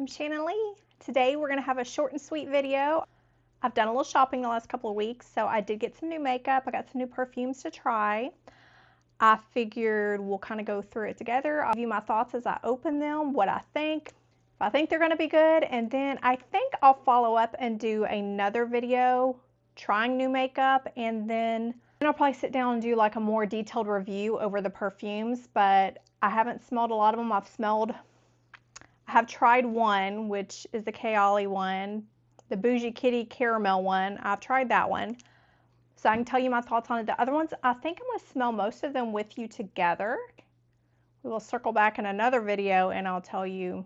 I'm Shannon Lee. Today we're going to have a short and sweet video. I've done a little shopping the last couple of weeks, so I did get some new makeup. I got some new perfumes to try. I figured we'll kind of go through it together. I'll give you my thoughts as I open them, what I think, if I think they're going to be good, and then I think I'll follow up and do another video trying new makeup, and then I'll probably sit down and do like a more detailed review over the perfumes, but I haven't smelled a lot of them. I have tried one, which is the Kayali one, the Boujee Kitty Caramel one. I've tried that one, so I can tell you my thoughts on it. The other ones, I think I'm going to smell most of them with you together. We will circle back in another video and I'll tell you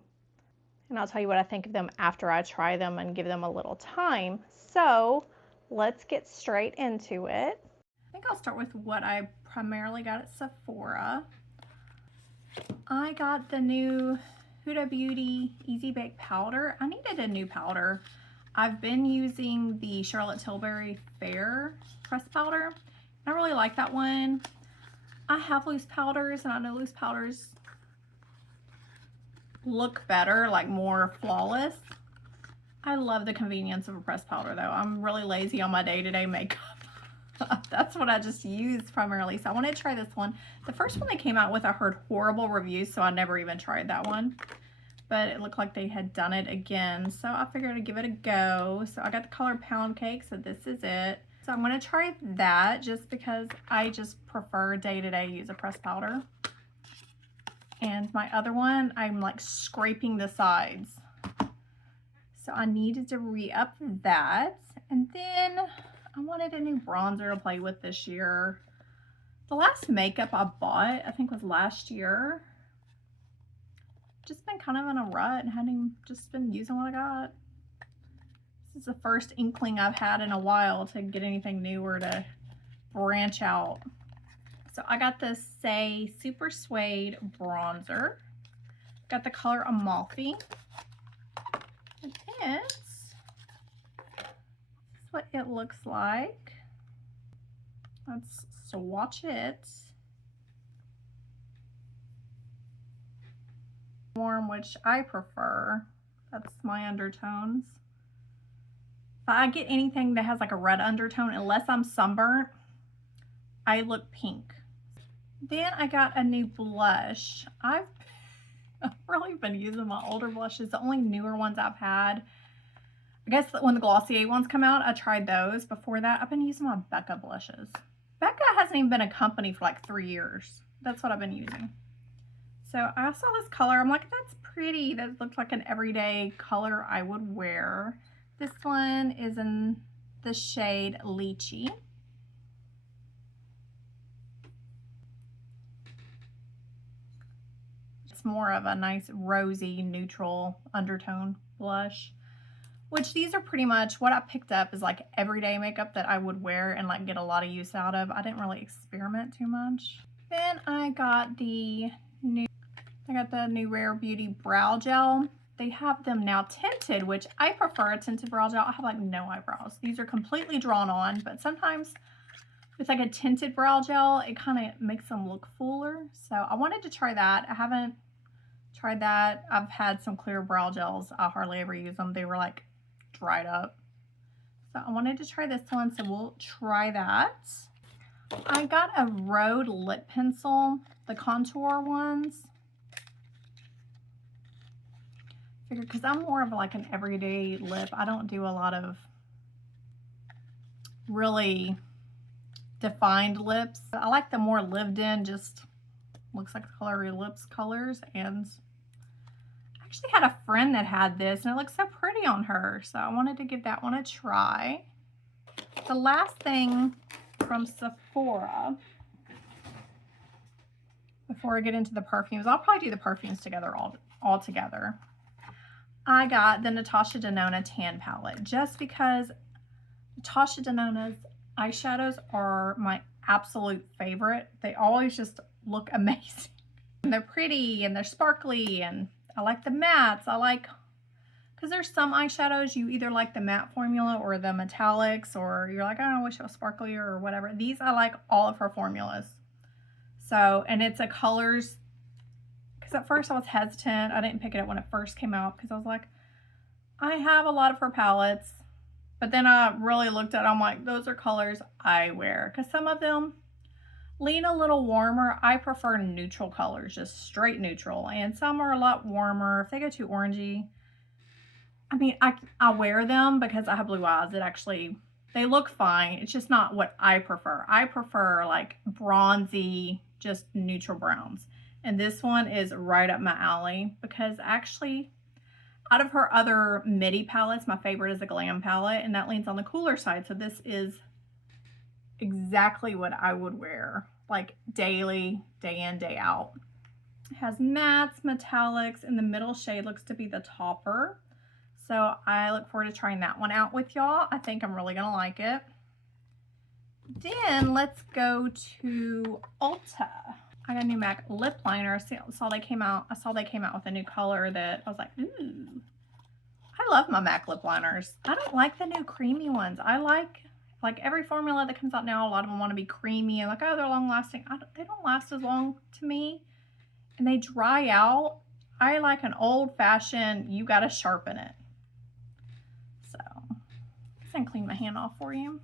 what I think of them after I try them and give them a little time. So let's get straight into it. I think I'll start with what I primarily got at Sephora. I got the new Huda Beauty Easy Bake Powder. I needed a new powder. I've been using the Charlotte Tilbury Fair pressed powder. I really like that one. I have loose powders, and I know loose powders look better, like more flawless. I love the convenience of a pressed powder though. I'm really lazy on my day-to-day makeup. That's what I just use primarily. So I wanted to try this one. The first one they came out with, I heard horrible reviews, so I never even tried that one. But it looked like they had done it again, so I figured I'd give it a go. So I got the color Poundcake, so this is it. So I'm going to try that just because I just prefer day-to-day use a pressed powder. And my other one, I'm like scraping the sides. So I needed to re-up that. And then I wanted a new bronzer to play with this year. The last makeup I bought, I think, was last year. Just been kind of in a rut and hadn't just been using what I got. This is the first inkling I've had in a while to get anything new or to branch out. So I got the Saie Super Suede bronzer. Got the color Almalfi. And this is what it looks like. Let's swatch it. Warm, which I prefer. That's my undertones. If I get anything that has like a red undertone, unless I'm sunburnt, I look pink. Then I got a new blush. I've really been using my older blushes, the only newer ones I've had. I guess when the Glossier ones come out, I tried those. Before that, I've been using my Becca blushes. Becca hasn't even been a company for like 3 years. That's what I've been using. So I saw this color. I'm like, that's pretty. That looks like an everyday color I would wear. This one is in the shade Lychee. It's more of a nice rosy neutral undertone blush, which these are pretty much what I picked up is like everyday makeup that I would wear and like get a lot of use out of. I didn't really experiment too much. Then I got the new Rare Beauty brow gel. They have them now tinted, which I prefer a tinted brow gel. I have like no eyebrows. These are completely drawn on, but sometimes with like a tinted brow gel, it kind of makes them look fuller. So I wanted to try that. I haven't tried that. I've had some clear brow gels. I hardly ever use them. They were like dried up. So I wanted to try this one, so we'll try that. I got a Rhode lip pencil, the contour ones. Figured because I'm more of like an everyday lip. I don't do a lot of really defined lips. I like the more lived in, just looks like the color of your lips colors. And I actually had a friend that had this and it looks so pretty on her. So I wanted to give that one a try. The last thing from Sephora, before I get into the perfumes, I'll probably do the perfumes together all together. I got the Natasha Denona tan palette just because Natasha Denona's eyeshadows are my absolute favorite. They always just look amazing. And they're pretty and they're sparkly, and I like the mattes. I like, because there's some eyeshadows you either like the matte formula or the metallics, or you're like, oh, I wish it was sparklier or whatever. These, I like all of her formulas. So, and it's a colors, because because at first I was hesitant. I didn't pick it up when it first came out because I was like, I have a lot of her palettes. But then I really looked at it. I'm like, those are colors I wear. Because some of them lean a little warmer. I prefer neutral colors, just straight neutral. And some are a lot warmer. If they go too orangey, I mean, I wear them because I have blue eyes. They look fine. It's just not what I prefer. I prefer like bronzy, just neutral browns. And this one is right up my alley because actually, out of her other midi palettes, my favorite is a Glam palette, and that leans on the cooler side. So this is exactly what I would wear, like daily, day in, day out. It has mattes, metallics, and the middle shade looks to be the topper. So I look forward to trying that one out with y'all. I think I'm really gonna like it. Then let's go to Ulta. I got a new MAC lip liner. I saw they came out with a new color that I was like, ooh. I love my MAC lip liners. I don't like the new creamy ones. I like every formula that comes out now, a lot of them want to be creamy and like, oh, they're long lasting. They don't last as long to me. And they dry out. I like an old fashioned, you got to sharpen it. So, I'm going to clean my hand off for you.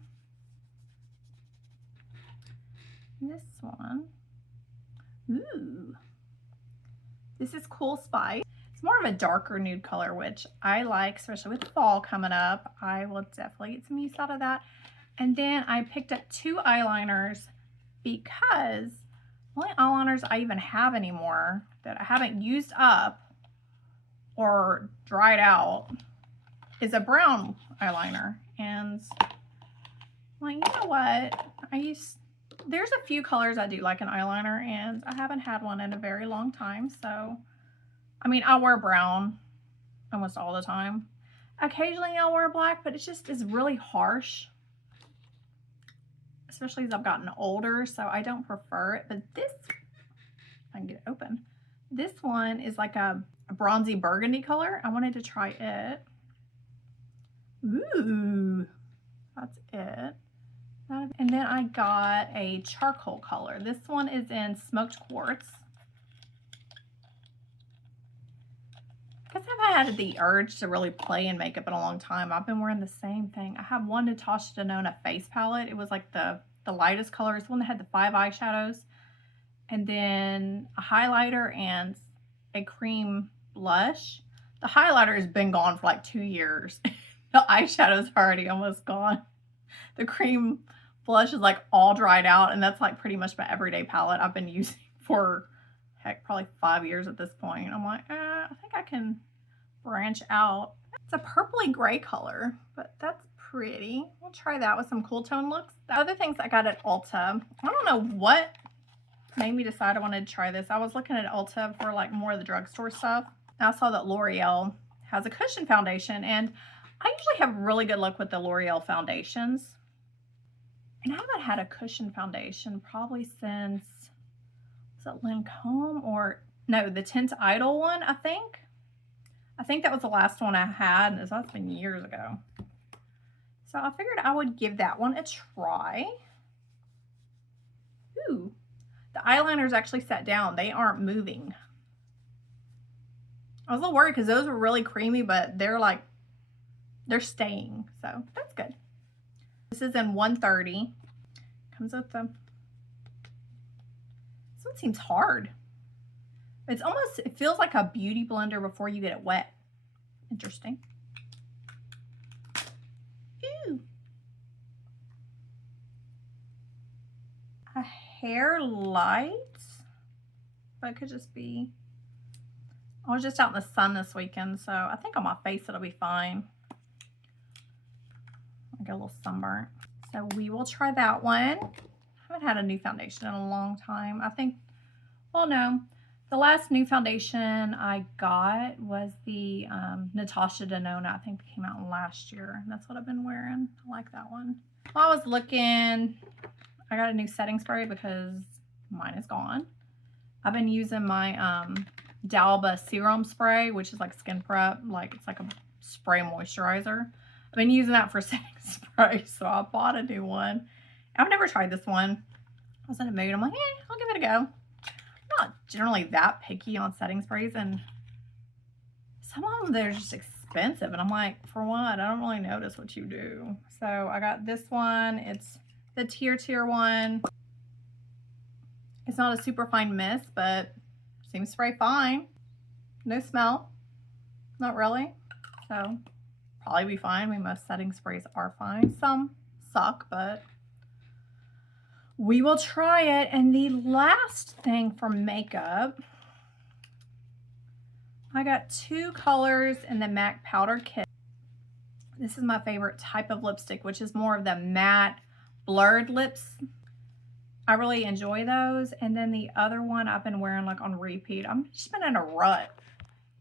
This one. Ooh. This is Cool Spice. It's more of a darker nude color, which I like, especially with fall coming up. I will definitely get some use out of that. And then I picked up 2 eyeliners because the only eyeliners I even have anymore that I haven't used up or dried out is a brown eyeliner. And well, you know what? There's a few colors I do like an eyeliner, and I haven't had one in a very long time. So, I mean, I wear brown almost all the time. Occasionally I'll wear black, but it just is really harsh, especially as I've gotten older, so I don't prefer it. But this, if I can get it open, this one is like a bronzy burgundy color. I wanted to try it. Ooh, that's it. And then I got a charcoal color. This one is in Smoked Quartz. Because I haven't had the urge to really play in makeup in a long time. I've been wearing the same thing. I have one Natasha Denona face palette. It was like the lightest color. It's the one that had the 5 eyeshadows. And then a highlighter and a cream blush. The highlighter has been gone for like 2 years. The eyeshadow's already almost gone. The cream blush is like all dried out, and that's like pretty much my everyday palette I've been using for, heck, probably 5 years at this point. I'm like, I think I can branch out. It's a purpley gray color, but that's pretty. We'll try that with some cool tone looks. The other things I got at Ulta, I don't know what made me decide I wanted to try this. I was looking at Ulta for like more of the drugstore stuff. I saw that L'Oreal has a cushion foundation, and I usually have really good luck with the L'Oreal foundations. And I haven't had a cushion foundation probably since, was it Lancome or, no, the Tint Idol one, I think. I think that was the last one I had, and that's been years ago. So I figured I would give that one a try. Ooh, the eyeliners actually sat down. They aren't moving. I was a little worried because those were really creamy, but they're staying, so that's good. This is in 130. Comes with the, this one seems hard. It's almost, it feels like a beauty blender before you get it wet. Interesting. Ooh. A hair light, but it could just be, I was just out in the sun this weekend, so I think on my face it'll be fine. I get a little sunburnt. So we will try that one. I haven't had a new foundation in a long time. I think, well, no. The last new foundation I got was the Natasha Denona. I think it came out last year. That's what I've been wearing. I like that one. While I was looking, I got a new setting spray because mine is gone. I've been using my D'Alba serum spray, which is like skin prep. Like, it's like a spray moisturizer. I've been using that for setting spray, so I bought a new one. I've never tried this one. I was in a mood. I'm like, I'll give it a go. I'm not generally that picky on setting sprays, and some of them, they're just expensive. And I'm like, for what? I don't really notice what you do. So I got this one. It's the Tirtir one. It's not a super fine mist, but seems to spray fine. No smell. Not really. So probably be fine. I mean, most setting sprays are fine. Some suck, but we will try it. And the last thing for makeup, I got 2 colors in the MAC Powder Kiss. This is my favorite type of lipstick, which is more of the matte blurred lips. I really enjoy those. And then the other one I've been wearing like on repeat, I'm just been in a rut,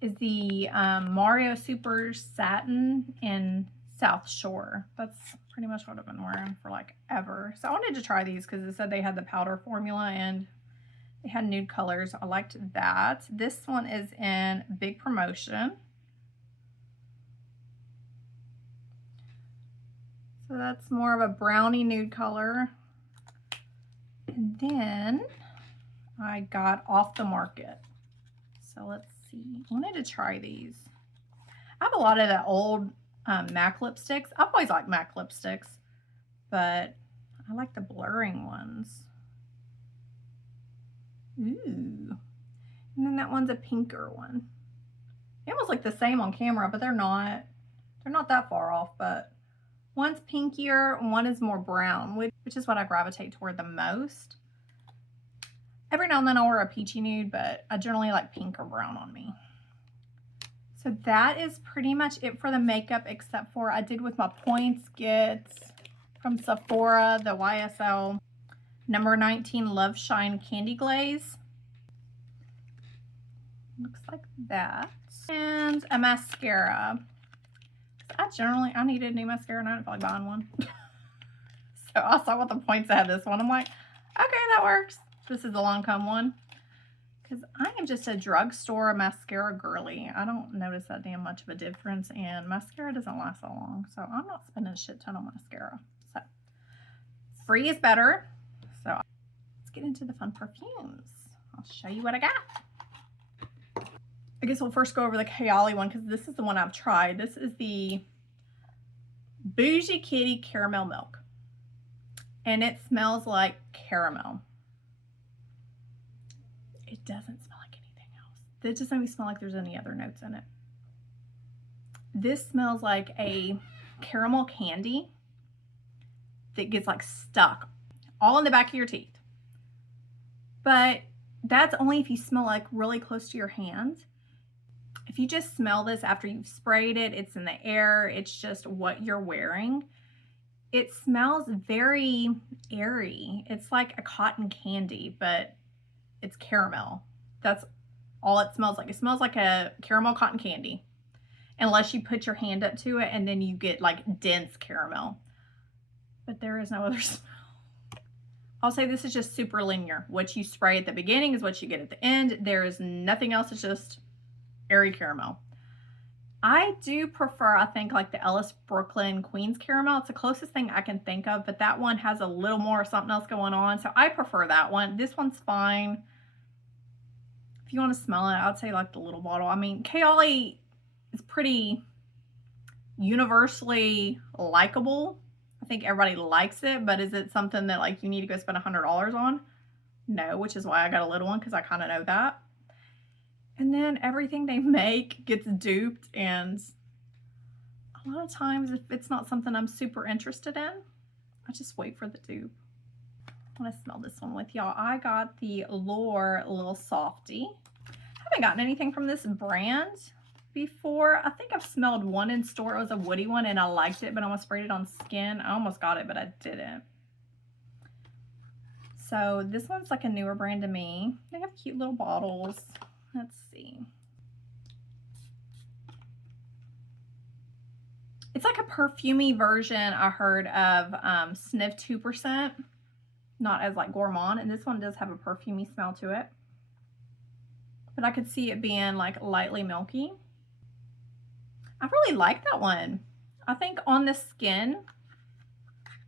is the Mario Super Satin in South Shore. That's pretty much what I've been wearing for like ever. So I wanted to try these because it said they had the powder formula and they had nude colors. I liked that. This one is in big promotion. So that's more of a brownie nude color. And then I got Off the Market. So let's see. I wanted to try these. I have a lot of the old MAC lipsticks. I've always liked MAC lipsticks, but I like the blurring ones. Ooh. And then that one's a pinker one. They almost look the same on camera, but they're not. They're not that far off, but one's pinkier, one is more brown, which is what I gravitate toward the most. Every now and then I'll wear a peachy nude, but I generally like pink or brown on me. So that is pretty much it for the makeup, except for I did with my points get from Sephora the YSL number 19 Love Shine Candy Glaze. Looks like that. And a mascara. I needed a new mascara and I didn't feel like buying one. So I saw what the points had this one. I'm like, okay, that works. This is the Lancome one. Because I am just a drugstore mascara girly. I don't notice that damn much of a difference. And mascara doesn't last that long. So I'm not spending a shit ton on mascara. So free is better. So let's get into the fun perfumes. I'll show you what I got. I guess we'll first go over the Kayali one because this is the one I've tried. This is the Boujee Kitty Caramel Milk. And it smells like caramel. It doesn't smell like anything else. It doesn't even smell like there's any other notes in it. This smells like a caramel candy that gets like stuck all in the back of your teeth. But that's only if you smell like really close to your hand. If you just smell this after you've sprayed it, it's in the air, it's just what you're wearing. It smells very airy. It's like a cotton candy, but it's caramel. That's all it smells like. It smells like a caramel cotton candy. Unless you put your hand up to it and then you get like dense caramel. But there is no other smell. I'll say this is just super linear. What you spray at the beginning is what you get at the end. There is nothing else. It's just airy caramel. I do prefer, I think, like the Ellis Brooklyn Queens caramel. It's the closest thing I can think of, but that one has a little more something else going on. So I prefer that one. This one's fine. If you want to smell it, I'd say like the little bottle. I mean, Kayali is pretty universally likable. I think everybody likes it, but is it something that like you need to go spend $100 on? No, which is why I got a little one because I kind of know that. And then everything they make gets duped, and a lot of times if it's not something I'm super interested in, I just wait for the dupe. I want to smell this one with y'all. I got the Lil Softie. I haven't gotten anything from this brand before. I think I've smelled one in store. It was a woody one and I liked it, but I almost sprayed it on skin. I almost got it, but I didn't. So this one's like a newer brand to me. They have cute little bottles. Let's see. It's like a perfumey version I heard of Sniff 2%. Not as like gourmand. And this one does have a perfumey smell to it. But I could see it being like lightly milky. I really like that one. I think on the skin,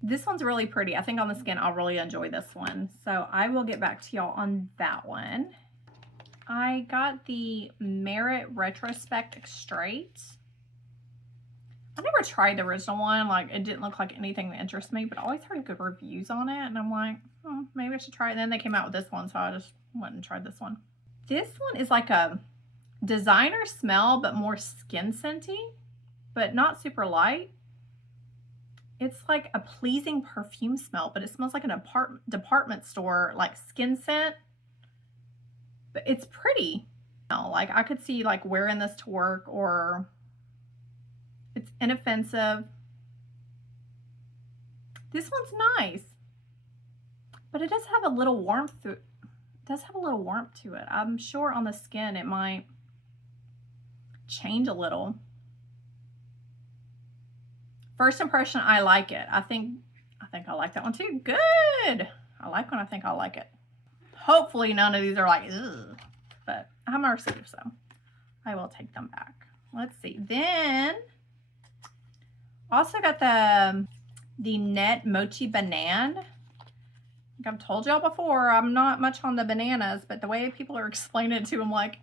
this one's really pretty. I think on the skin, I'll really enjoy this one. So I will get back to y'all on that one. I got the Merit Retrospect Straight. I never tried the original one. Like, it didn't look like anything that interests me, but I always heard good reviews on it. And I'm like, oh, maybe I should try it. And then they came out with this one, so I just went and tried this one. This one is like a designer smell, but more skin scenty, but not super light. It's like a pleasing perfume smell, but it smells like an department store, like skin scent. But it's pretty. Like, I could see like wearing this to work, or it's inoffensive. This one's nice, but it does have a little warmth to it. It does have a little warmth to it. I'm sure on the skin it might change a little. First impression, I like it. I think I like that one too. Good. I like when I think I like it. Hopefully none of these are like, ugh, but I have my receipt, so I will take them back. Let's see. Then also got the Nette Mochi Banane. Like I've told y'all before, I'm not much on the bananas, but the way people are explaining it to them, like,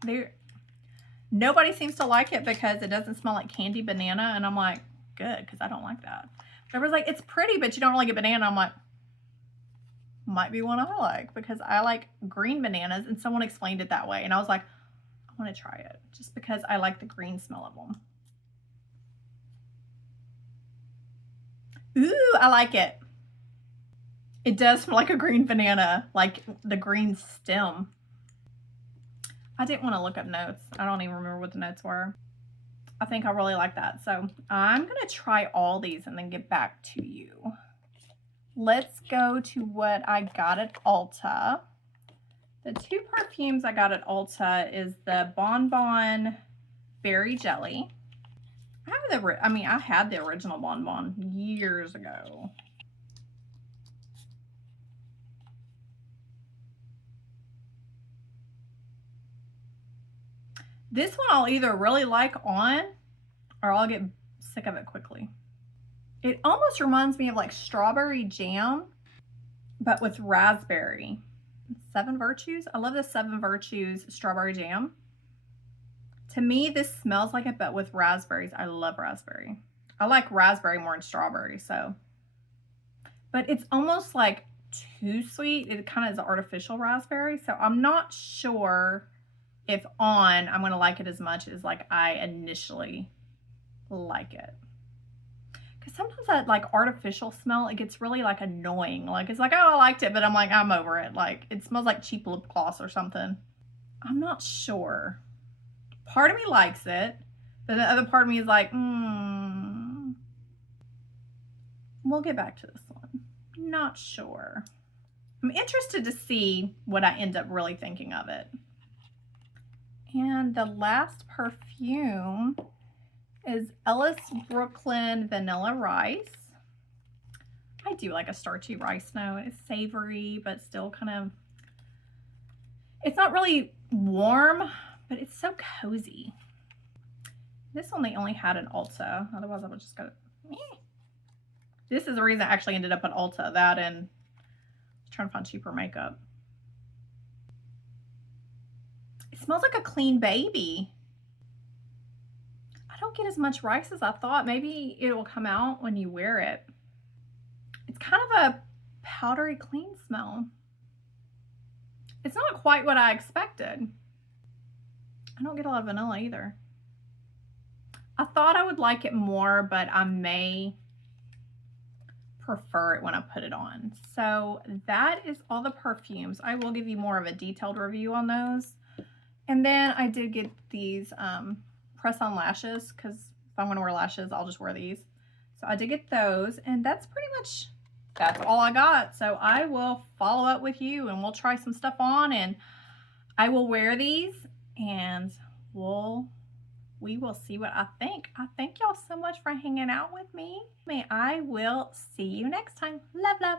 nobody seems to like it because it doesn't smell like candy banana, and I'm like, good, because I don't like that. Everyone's like, it's pretty, but you don't really get banana. I'm like, might be one I like, because I like green bananas, and someone explained it that way, and I was like, I want to try it just because I like the green smell of them. Ooh, I like it. It does smell like a green banana, like the green stem. I didn't want to look up notes. I don't even remember what the notes were. I think I really like that. So I'm going to try all these and then get back to you. Let's go to what I got at Ulta. The two perfumes I got at Ulta is the Bon Bon Berry Jelly. I had the original Bon Bon years ago. This one I'll either really like on, or I'll get sick of it quickly. It almost reminds me of like strawberry jam, but with raspberry. 7 Virtues. I love the 7 Virtues strawberry jam. To me, this smells like it, but with raspberries. I love raspberry. I like raspberry more than strawberry, so. But it's almost like too sweet. It kind of is artificial raspberry, so I'm not sure if on I'm going to like it as much as like I initially like it. Because sometimes that like artificial smell, it gets really like annoying. Like it's like, oh, I liked it, but I'm like, I'm over it. Like it smells like cheap lip gloss or something. I'm not sure. Part of me likes it, but the other part of me is like, we'll get back to this one. Not sure. I'm interested to see what I end up really thinking of it. And the last perfume is Ellis Brooklyn Vanilla Rice. I do like a starchy rice note. It's savory, but still kind of, it's not really warm, but it's so cozy. This one they only had in Ulta. Otherwise, I would just go, This is the reason I actually ended up at Ulta. That and I was trying to find cheaper makeup. It smells like a clean baby. I don't get as much rice as I thought. Maybe it will come out when you wear it. It's kind of a powdery clean smell. It's not quite what I expected. I don't get a lot of vanilla either. I thought I would like it more, but I may prefer it when I put it on. So that is all the perfumes. I will give you more of a detailed review on those. And then I did get these press-on lashes, because if I'm going to wear lashes, I'll just wear these. So I did get those, and that's all I got. So I will follow up with you, and we'll try some stuff on, and I will wear these, and we will see what I think. I thank y'all so much for hanging out with me. I will see you next time. Love, love.